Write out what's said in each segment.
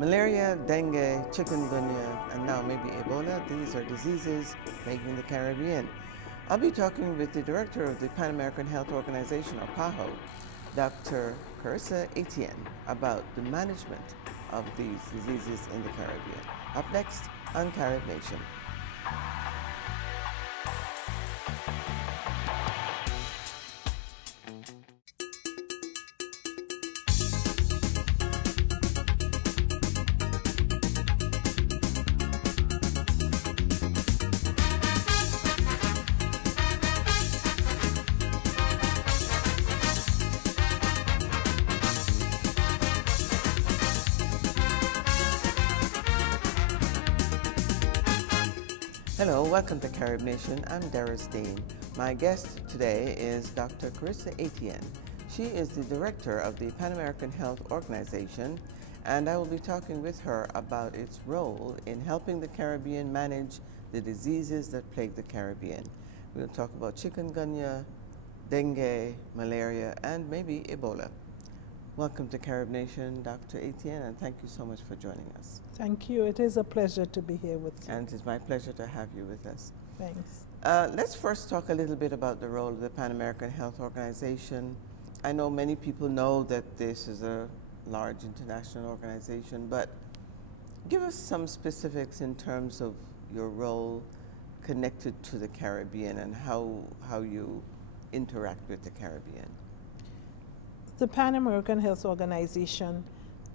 Malaria, dengue, chikungunya, and now maybe Ebola, these are diseases plaguing the Caribbean. I'll be talking with the director of the Pan American Health Organization, or PAHO, Dr. Carissa Etienne, about the management of these diseases in the Caribbean. Up next on CaribNation. Hello, welcome to CaribNation. I'm Doris Dean. My guest today is Dr. Carissa Etienne. She is the director of the Pan American Health Organization, and I will be talking with her about its role in helping the Caribbean manage the diseases that plague the Caribbean. We'll talk about chikungunya, dengue, malaria, and maybe Ebola. Welcome to CaribNation, Dr. Etienne, and thank you so much for joining us. Thank you. It is a pleasure to be here with you. And it is my pleasure to have you with us. Thanks. Let's first talk a little bit about the role of the Pan American Health Organization. I know many people know that this is a large international organization, but give us some specifics in terms of your role connected to the Caribbean and how you interact with the Caribbean. The Pan American Health Organization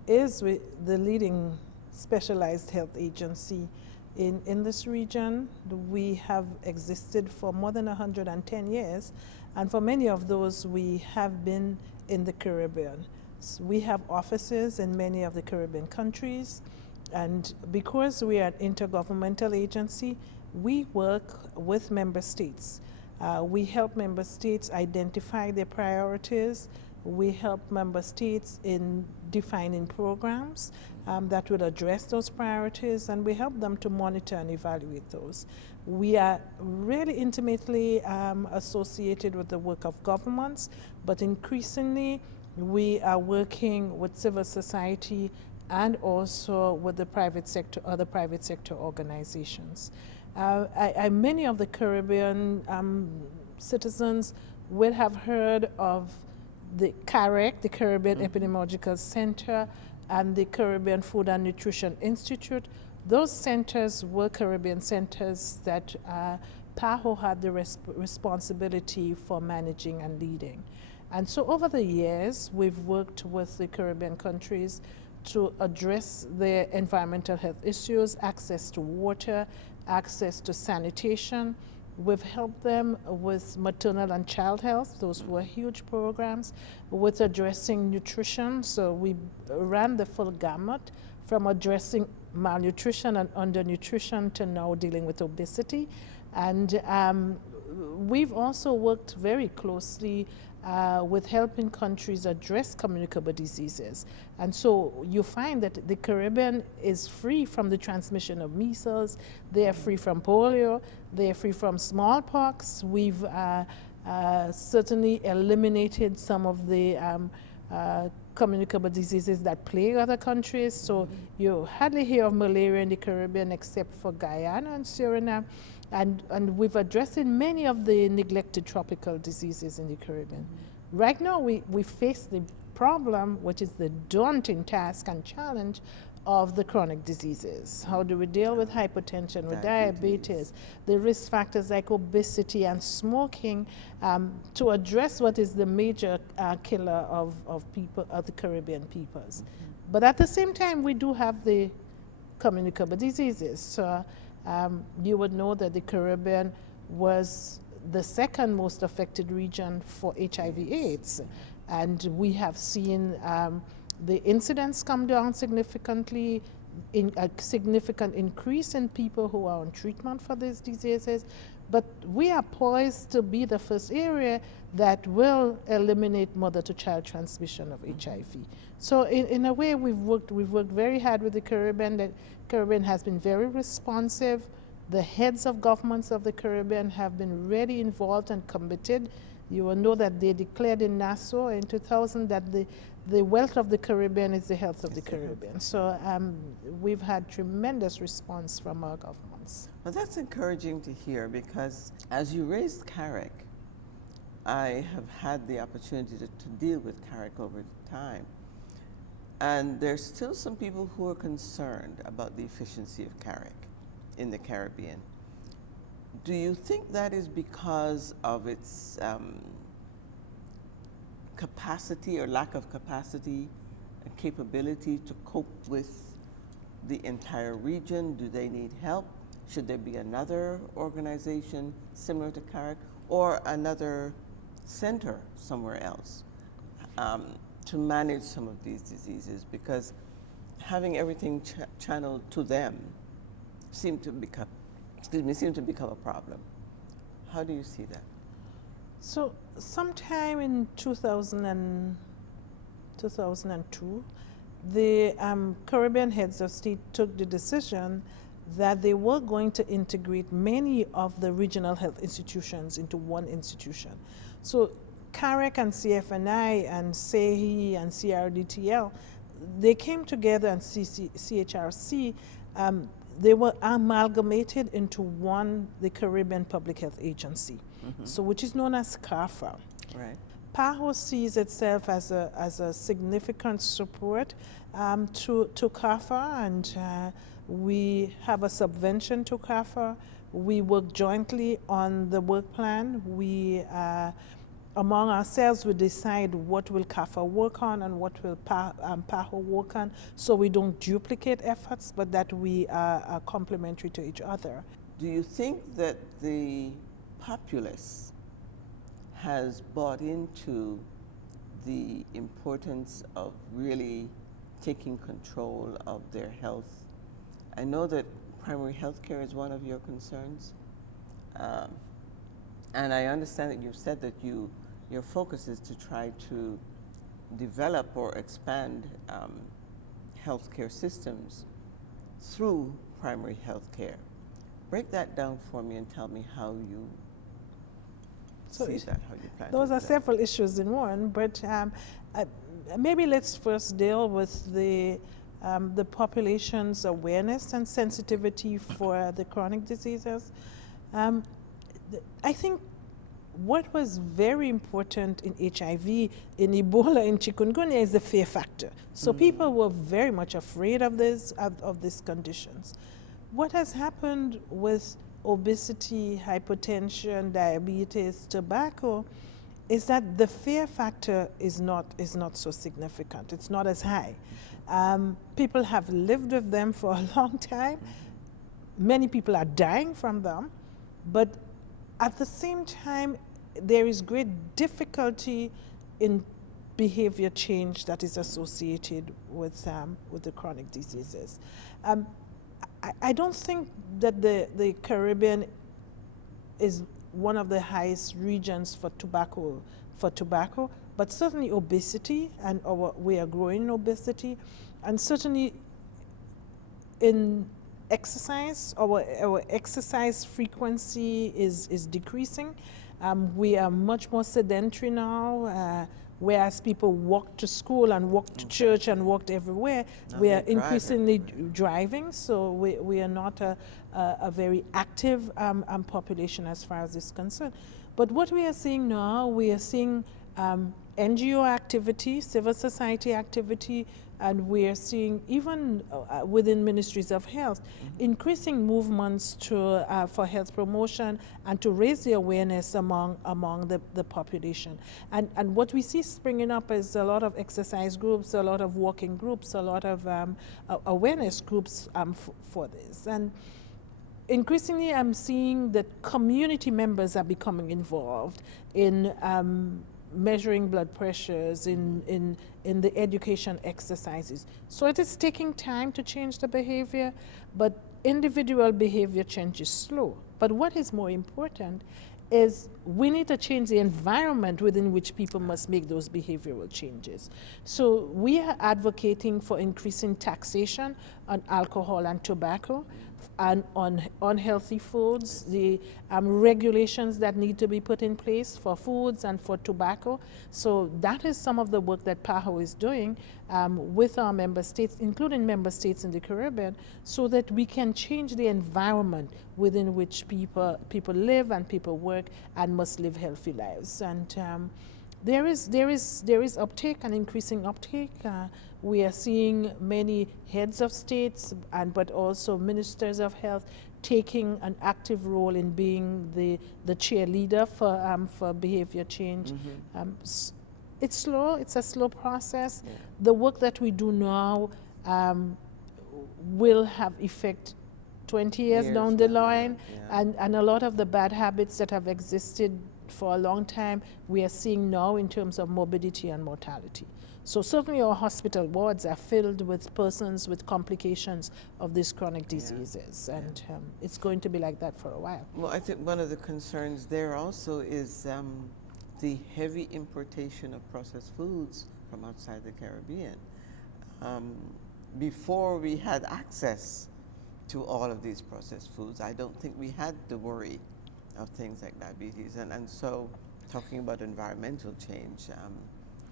is the leading specialized health agency in this region. We have existed for more than 110 years, and for many of those we have been in the Caribbean. So we have offices in many of the Caribbean countries, and because we are an intergovernmental agency, we work with member states. We help member states identify their priorities. We help member states in defining programs that will address those priorities, and we help them to monitor and evaluate those. We are really intimately associated with the work of governments, but increasingly we are working with civil society and also with the private sector, other private sector organizations. Many of the Caribbean citizens will have heard of the CAREC, the Caribbean Epidemiological Center, and the Caribbean Food and Nutrition Institute. Those centers were Caribbean centers that PAHO had the responsibility for managing and leading. And so over the years, we've worked with the Caribbean countries to address their environmental health issues, access to water, access to sanitation. We've helped them with maternal and child health. Those were huge programs. With addressing nutrition, so we ran the full gamut from addressing malnutrition and undernutrition to now dealing with obesity. And we've also worked very closely with helping countries address communicable diseases. And so you find that the Caribbean is free from the transmission of measles, they are free from polio, they are free from smallpox. We've certainly eliminated some of the communicable diseases that plague other countries. So you hardly hear of malaria in the Caribbean except for Guyana and Suriname. And we've addressed many of the neglected tropical diseases in the Caribbean. Right now, we face the problem, which is the daunting task and challenge of the chronic diseases. How do we deal with hypertension, with diabetes, the risk factors like obesity and smoking, to address what is the major killer of people, of the Caribbean peoples. But at the same time, we do have the communicable diseases. So you would know that the Caribbean was the second most affected region for HIV/AIDS, and we have seen the incidence come down significantly, in a significant increase in people who are on treatment for these diseases. But we are poised to be the first area that will eliminate mother-to-child transmission of HIV. So in a way, we've worked very hard with the Caribbean. The Caribbean has been very responsive. The heads of governments of the Caribbean have been really involved and committed You will know that they declared in Nassau in 2000 that the wealth of the Caribbean is the health of the Caribbean. So we've had tremendous response from our governments. Well, that's encouraging to hear, because as you raised CARIC, I have had the opportunity to deal with CARIC over time. And there's still some people who are concerned about the efficiency of CARIC in the Caribbean. Do you think that is because of its capacity or lack of capacity and capability to cope with the entire region? Do they need help? Should there be another organization similar to CARIC or another center somewhere else to manage some of these diseases? Because having everything channeled to them seemed to become a problem. How do you see that? So sometime in 2002, the Caribbean heads of state took the decision that they were going to integrate many of the regional health institutions into one institution. So CARIC and CFNI and SEHI and CRDTL, they came together, and CHRC, they were amalgamated into one, the Caribbean Public Health Agency, so which is known as CARFA. Right. PAHO sees itself as a significant support to CARFA, and we have a subvention to CARFA. We work jointly on the work plan. We, among ourselves, we decide what will CARFA work on and what will PAHO work on, so we don't duplicate efforts, but that we are complementary to each other. Do you think that the populace has bought into the importance of really taking control of their health? I know that primary health care is one of your concerns, and I understand that you've said that your focus is to try to develop or expand healthcare systems through primary health care. Break that down for me and tell me how you see that, how you plan Those to are do that. several issues in one, but maybe let's first deal with the population's awareness and sensitivity for the chronic diseases. I think what was very important in HIV, in Ebola, in chikungunya is the fear factor. So people were very much afraid of these conditions. What has happened with obesity, hypertension, diabetes, tobacco, is that the fear factor is not so significant. It's not as high. People have lived with them for a long time. Many people are dying from them, but at the same time, there is great difficulty in behavior change that is associated with the chronic diseases. I don't think that the Caribbean is one of the highest regions for tobacco, but certainly obesity, and we are growing in obesity, and certainly in exercise, our exercise frequency is decreasing. We are much more sedentary now, whereas people walk to school and walk to church and walked everywhere. Now We are they're increasingly driving, so we are not a very active population as far as this is concerned. But what we are seeing now, we are seeing NGO activity, civil society activity, and we are seeing even within ministries of health, increasing movements for health promotion and to raise the awareness among the population. And what we see springing up is a lot of exercise groups, a lot of walking groups, a lot of awareness groups for this. And increasingly, I'm seeing that community members are becoming involved in measuring blood pressures, in the education exercises. So it is taking time to change the behavior, but individual behavior change is slow. But what is more important is we need to change the environment within which people must make those behavioral changes. So we are advocating for increasing taxation on alcohol and tobacco, and on unhealthy foods, the regulations that need to be put in place for foods and for tobacco. So that is some of the work that PAHO is doing with our member states, including member states in the Caribbean, so that we can change the environment within which people live and people work and must live healthy lives. And there is uptake and increasing uptake. We are seeing many heads of states but also ministers of health taking an active role in being the cheerleader for behavior change. It's slow. It's a slow process. Yeah. The work that we do now will have effect 20 years down the line, yeah. and a lot of the bad habits that have existed for a long time, we are seeing now in terms of morbidity and mortality. So certainly our hospital wards are filled with persons with complications of these chronic diseases, and it's going to be like that for a while. Well, I think one of the concerns there also is the heavy importation of processed foods from outside the Caribbean. Before we had access to all of these processed foods, I don't think we had the worry of things like diabetes. And so talking about environmental change,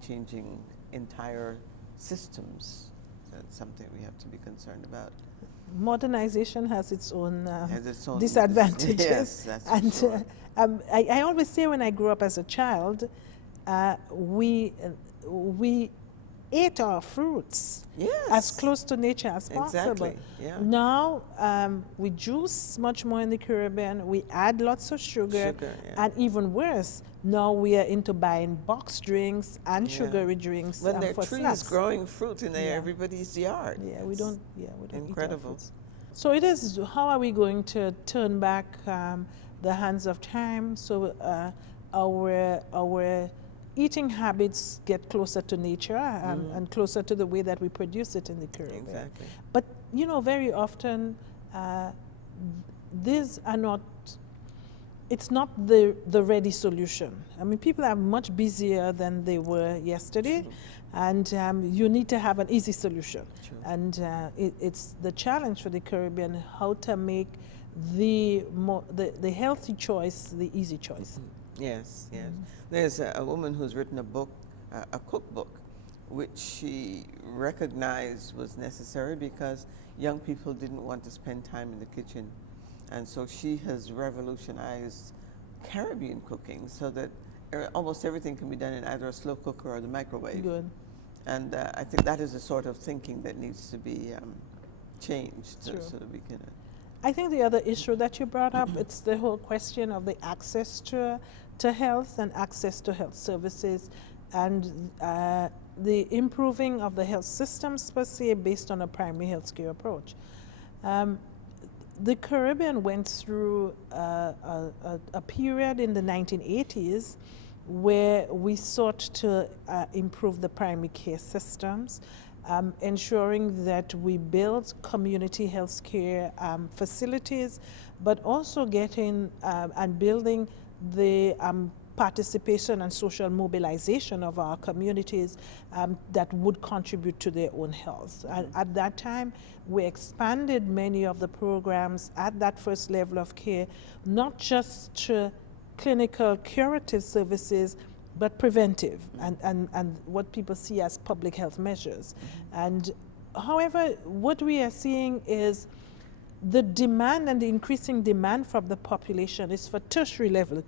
changing entire systems, that's something we have to be concerned about. Modernization has its own disadvantages. Yes, that's and sure. I always say when I grew up as a child, we ate our fruits as close to nature as possible. Exactly. Yeah. Now we juice much more in the Caribbean. We add lots of sugar, and even worse, now we are into buying box drinks and sugary drinks. When there are trees snacks. growing fruit in everybody's yard. Yeah, we don't. Yeah, we don't. Incredible. Eat our fruits. So it is. How are we going to turn back the hands of time so our eating habits get closer to nature and closer to the way that we produce it in the Caribbean? Exactly. But you know, very often these are not. It's not the ready solution. I mean, people are much busier than they were yesterday. True. And you need to have an easy solution. True. And it's the challenge for the Caribbean how to make the healthy choice the easy choice. Yes, yes. There's a woman who's written a book, a cookbook, which she recognized was necessary because young people didn't want to spend time in the kitchen. And so she has revolutionized Caribbean cooking so that almost everything can be done in either a slow cooker or the microwave. Good. And I think that is the sort of thinking that needs to be changed so that we can... I think the other issue that you brought up, it's the whole question of the access to health and access to health services, and the improving of the health systems per se based on a primary health care approach. The Caribbean went through a period in the 1980s where we sought to improve the primary care systems, ensuring that we build community health care facilities, but also getting and building the participation and social mobilization of our communities that would contribute to their own health. And at that time, we expanded many of the programs at that first level of care, not just to clinical curative services, but preventive and what people see as public health measures. And however, what we are seeing is the demand and the increasing demand from the population is for tertiary level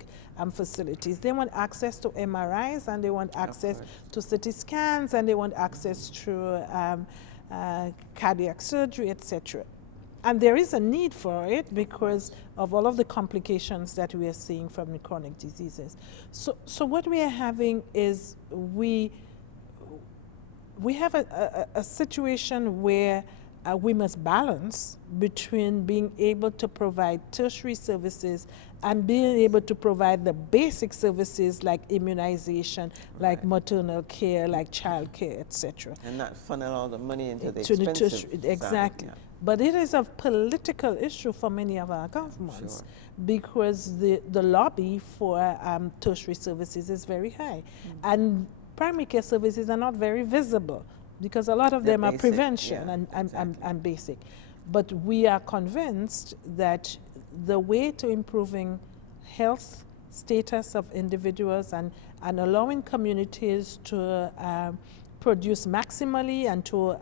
facilities. They want access to MRIs, and they want access to CT scans, and they want access to cardiac surgery, etc. And there is a need for it because of all of the complications that we are seeing from the chronic diseases. So what we are having is we have a situation where we must balance between being able to provide tertiary services and being able to provide the basic services like immunization, like maternal care, like child care, etc. And not funnel all the money into the to expensive the exactly. side, But it is a political issue for many of our governments because the lobby for tertiary services is very high. And primary care services are not very visible because a lot of them are basic, prevention yeah, and basic. But we are convinced that the way to improving health status of individuals and allowing communities to produce maximally and to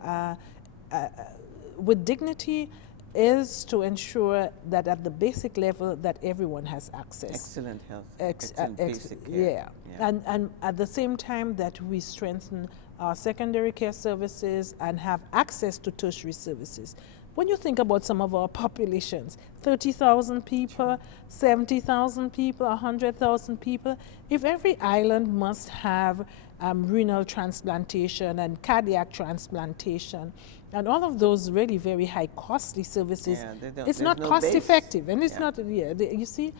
with dignity is to ensure that at the basic level that everyone has access. Excellent health. Excellent basic care. Yeah. And at the same time that we strengthen our secondary care services and have access to tertiary services. When you think about some of our populations, 30,000 people, 70,000 people, 100,000 people, if every island must have renal transplantation and cardiac transplantation, and all of those really very high costly services, it's not cost effective, and it's not, you see?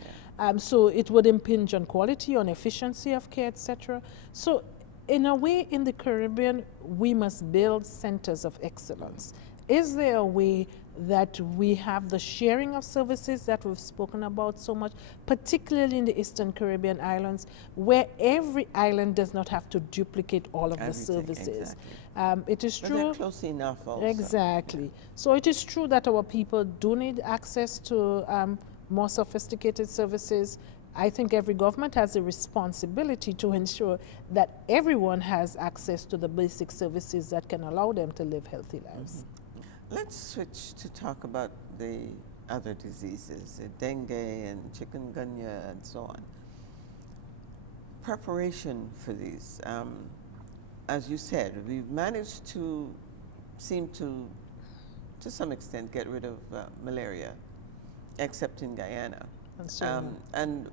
So it would impinge on quality, on efficiency of care, etc. So in a way, in the Caribbean, we must build centers of excellence. Is there a way that we have the sharing of services that we've spoken about so much, particularly in the Eastern Caribbean islands, where every island does not have to duplicate all of the services? Exactly. It is but true. They're close enough also. Exactly. Yeah. So it is true that our people do need access to more sophisticated services. I think every government has a responsibility to ensure that everyone has access to the basic services that can allow them to live healthy lives. Mm-hmm. Let's switch to talk about the other diseases, dengue and chikungunya and so on. Preparation for these. As you said, we've managed to seem to some extent, get rid of malaria, except in Guyana. And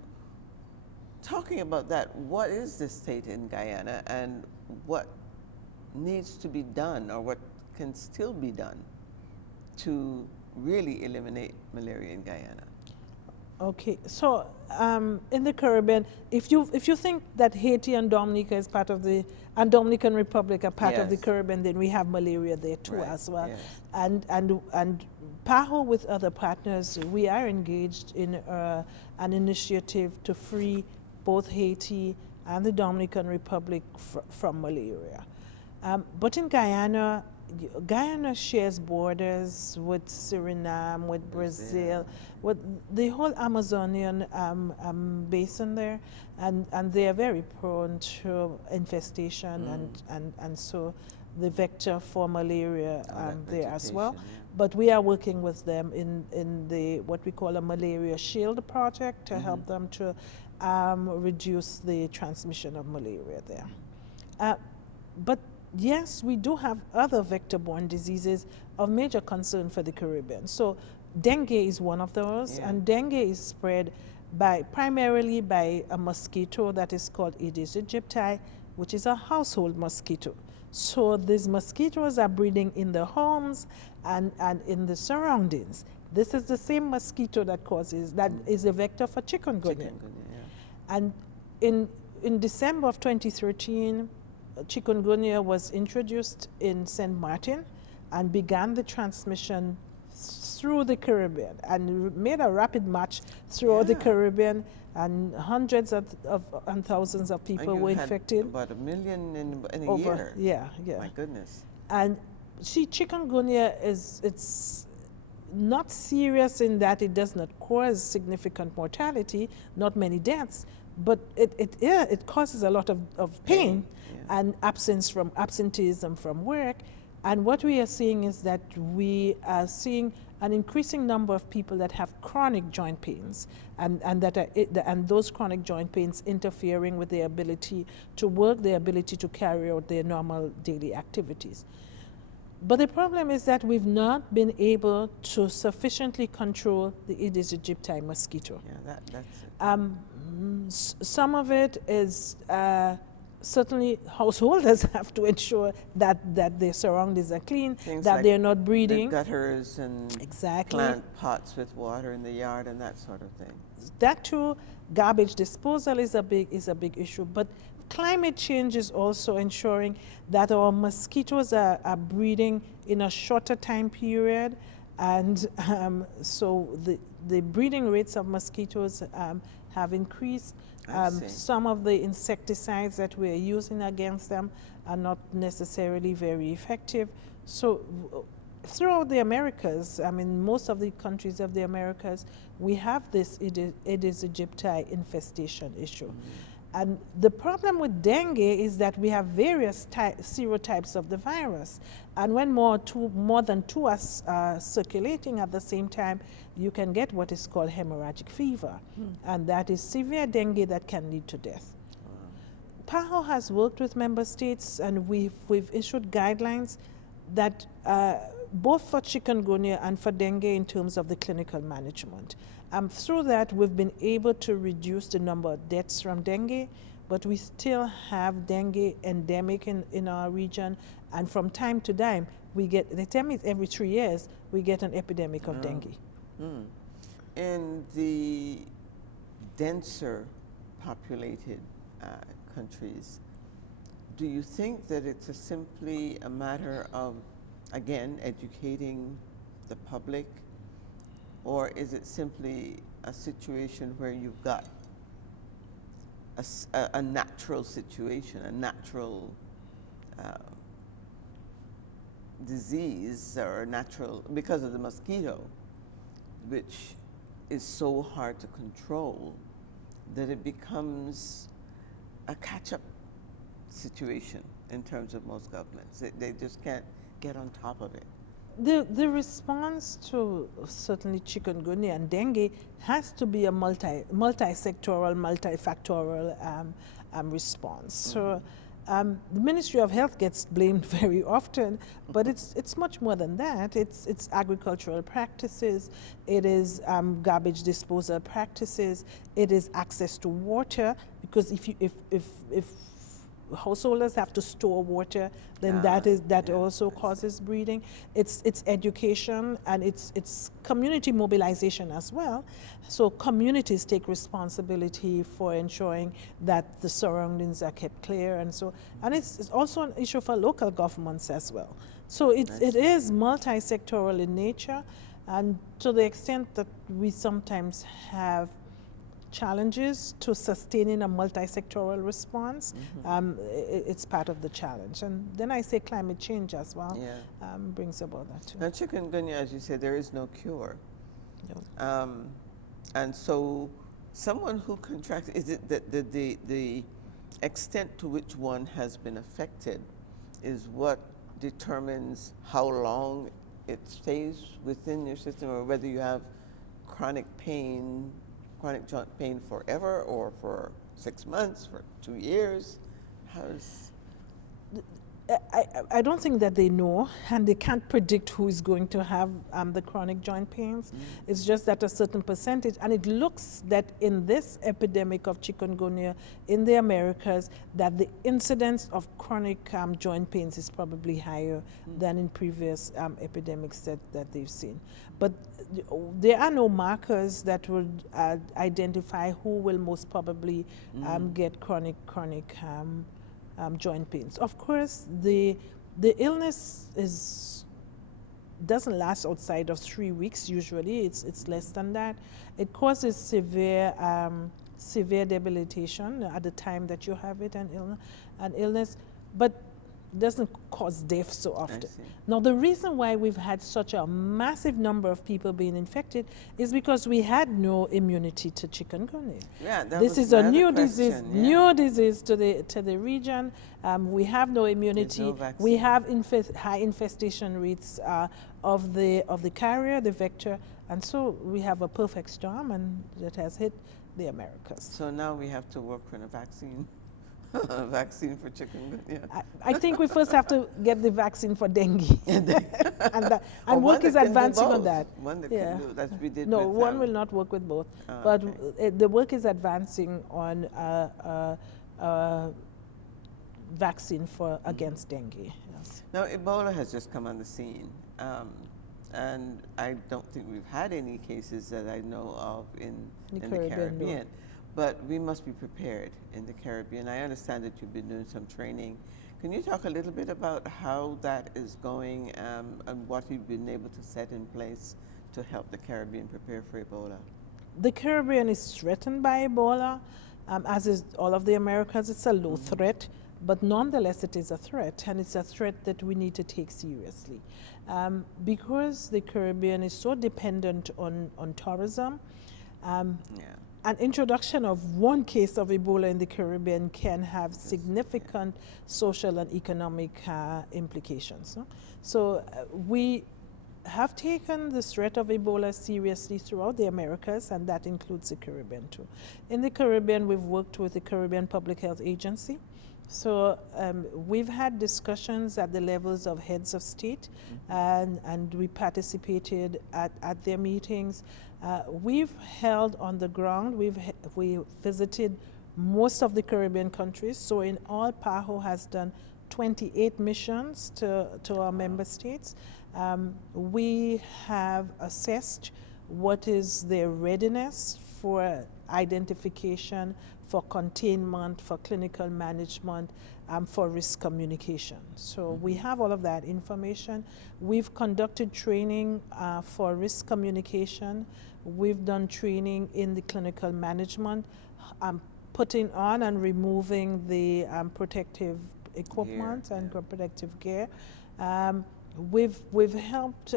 talking about that, what is the state in Guyana and what needs to be done or what can still be done to really eliminate malaria in Guyana? Okay, so in the Caribbean, if you think that Haiti and Dominica is part of the, and Dominican Republic are part of the Caribbean, then we have malaria there too as well. Yes. And PAHO with other partners, we are engaged in an initiative to free both Haiti and the Dominican Republic from malaria. But in Guyana, Guyana shares borders with Suriname, with Brazil, with the whole Amazonian basin there, and they are very prone to infestation and so the vector for malaria there as well. Yeah. But we are working with them in the what we call a malaria shield project to help them to reduce the transmission of malaria there. But yes, we do have other vector-borne diseases of major concern for the Caribbean. So dengue is one of those, and dengue is spread primarily by a mosquito that is called Aedes aegypti, which is a household mosquito. So these mosquitoes are breeding in the homes and in the surroundings. This is the same mosquito that is a vector for chikungunya. And in December of 2013, chikungunya was introduced in St. Martin and began the transmission through the Caribbean and made a rapid march throughout the Caribbean, and hundreds and thousands of people were infected. About 1 million in a year. Yeah. My goodness. And see, chikungunya it's not serious in that it does not cause significant mortality, not many deaths, but it causes a lot of pain and absenteeism from work. And what we are seeing is that we are seeing an increasing number of people that have chronic joint pains, and those chronic joint pains interfering with their ability to work, their ability to carry out their normal daily activities. But the problem is that we've not been able to sufficiently control the Aedes aegypti mosquito. Yeah, that's it. Some of it is certainly householders have to ensure that their surroundings are clean, that like they're not breeding. The gutters and plant pots with water in the yard and that sort of thing. That too, garbage disposal is a big issue. But climate change is also ensuring that our mosquitoes are breeding in a shorter time period, and so the breeding rates of mosquitoes have increased. Some of the insecticides that we're using against them are not necessarily very effective. So throughout the Americas, I mean, most of the countries of the Americas, we have this Aedes aegypti infestation issue. And the problem with dengue is that we have various serotypes of the virus. And when more than two are circulating at the same time, you can get what is called hemorrhagic fever. And that is severe dengue that can lead to death. PAHO has worked with member states, and we've issued guidelines that both for chikungunya and for dengue in terms of the clinical management. Through that, we've been able to reduce the number of deaths from dengue, but we still have dengue endemic in our region, and from time to time, we get, they tell me every 3 years, we get an epidemic of dengue. In the denser populated countries, do you think that it's simply a matter of, again, educating the public, or is it simply a situation where you've got a natural situation, a natural disease, or natural, because of the mosquito, which is so hard to control, that it becomes a catch-up situation in terms of most governments? They just can't get on top of it. The response to certainly chikungunya and dengue has to be a multi-sectoral, multifactorial response. So the Ministry of Health gets blamed very often, but it's much more than that. It's agricultural practices, it is garbage disposal practices, it is access to water, because if householders have to store water, then that also causes breeding. It's education, and it's community mobilization as well. So communities take responsibility for ensuring that the surroundings are kept clear, and it's also an issue for local governments as well. So it is multi-sectoral in nature, and to the extent that we sometimes have challenges to sustaining a multi-sectoral response, it's part of the challenge. And then I say climate change as well brings about that too. Now chikungunya, as you say, there is no cure. No. And so someone who contracts, is it that the extent to which one has been affected is what determines how long it stays within your system, or whether you have chronic joint pain forever, or for 6 months, for 2 years? I don't think that they know, and they can't predict who is going to have the chronic joint pains. It's just that a certain percentage, and it looks that in this epidemic of chikungunya in the Americas, that the incidence of chronic joint pains is probably higher than in previous epidemics that they've seen. But there are no markers that would identify who will most probably get chronic joint pains. Of course, the illness doesn't last outside of 3 weeks. Usually, it's less than that. It causes severe debilitation at the time that you have it, an illness, but doesn't cause death so often. Now, the reason why we've had such a massive number of people being infected is because we had no immunity to chikungunya. Yeah, this is a new disease, new disease to the region. We have no immunity. No we have high infestation rates of the carrier, the vector, and so we have a perfect storm, and that has hit the Americas. So now we have to work on a vaccine. A vaccine for chikungunya. I think we first have to get the vaccine for dengue, and work is advancing on that. One that can do that. We did. No, one will not work with both, but the work is advancing on vaccine for against dengue. Yes. Now, Ebola has just come on the scene, and I don't think we've had any cases that I know of in the Caribbean. No. But we must be prepared in the Caribbean. I understand that you've been doing some training. Can you talk a little bit about how that is going, and what you've been able to set in place to help the Caribbean prepare for Ebola? The Caribbean is threatened by Ebola, as is all of the Americas. It's a low threat, but nonetheless it is a threat, and it's a threat that we need to take seriously. Because the Caribbean is so dependent on tourism, an introduction of one case of Ebola in the Caribbean can have significant social and economic implications. So we have taken the threat of Ebola seriously throughout the Americas, and that includes the Caribbean too. In the Caribbean, we've worked with the Caribbean Public Health Agency. So we've had discussions at the levels of heads of state, and we participated at their meetings. We've held on the ground. We visited most of the Caribbean countries. So in all, PAHO has done 28 missions to our member states. We have assessed what is their readiness for identification, for containment, for clinical management, for risk communication. So we have all of that information. We've conducted training for risk communication. We've done training in the clinical management, putting on and removing the protective equipment and protective gear. We've helped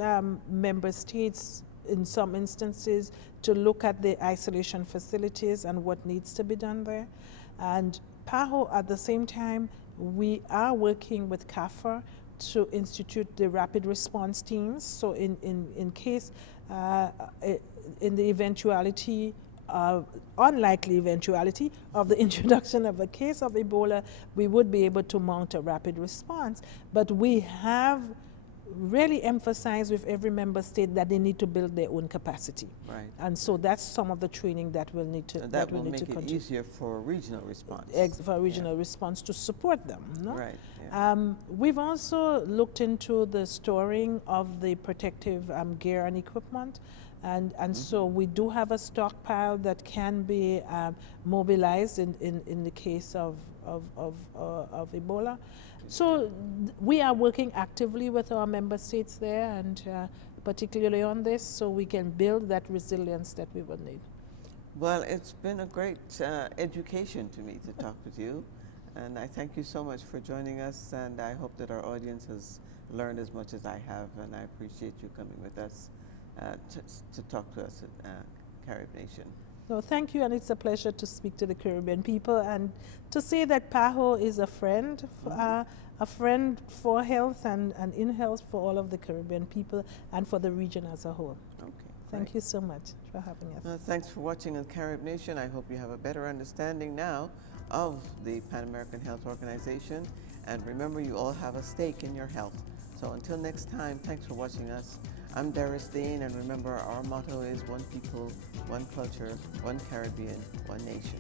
member states in some instances to look at the isolation facilities and what needs to be done there. And PAHO, at the same time, we are working with CAFA to institute the rapid response teams. So in case, in the eventuality, unlikely eventuality of the introduction of a case of Ebola, we would be able to mount a rapid response. But we have really emphasize with every member state that they need to build their own capacity. Right. And so that's some of the training that we'll need to that will make it easier for regional response. For a regional response to support them. No? Right. Yeah. We've also looked into the storing of the protective gear and equipment. And so we do have a stockpile that can be mobilized in the case of Ebola. So we are working actively with our member states there, and particularly on this, so we can build that resilience that we will need. Well, it's been a great education to me to talk with you, and I thank you so much for joining us, and I hope that our audience has learned as much as I have, and I appreciate you coming with us to talk to us at CaribNation. No, thank you, and it's a pleasure to speak to the Caribbean people and to say that PAHO is a friend for health and in health for all of the Caribbean people and for the region as a whole. Okay. Thank you so much for having us. Thanks for watching on CaribNation. I hope you have a better understanding now of the Pan American Health Organization, and remember, you all have a stake in your health. So until next time, thanks for watching us. I'm Dengue, and remember, our motto is one people, one culture, one Caribbean, one nation.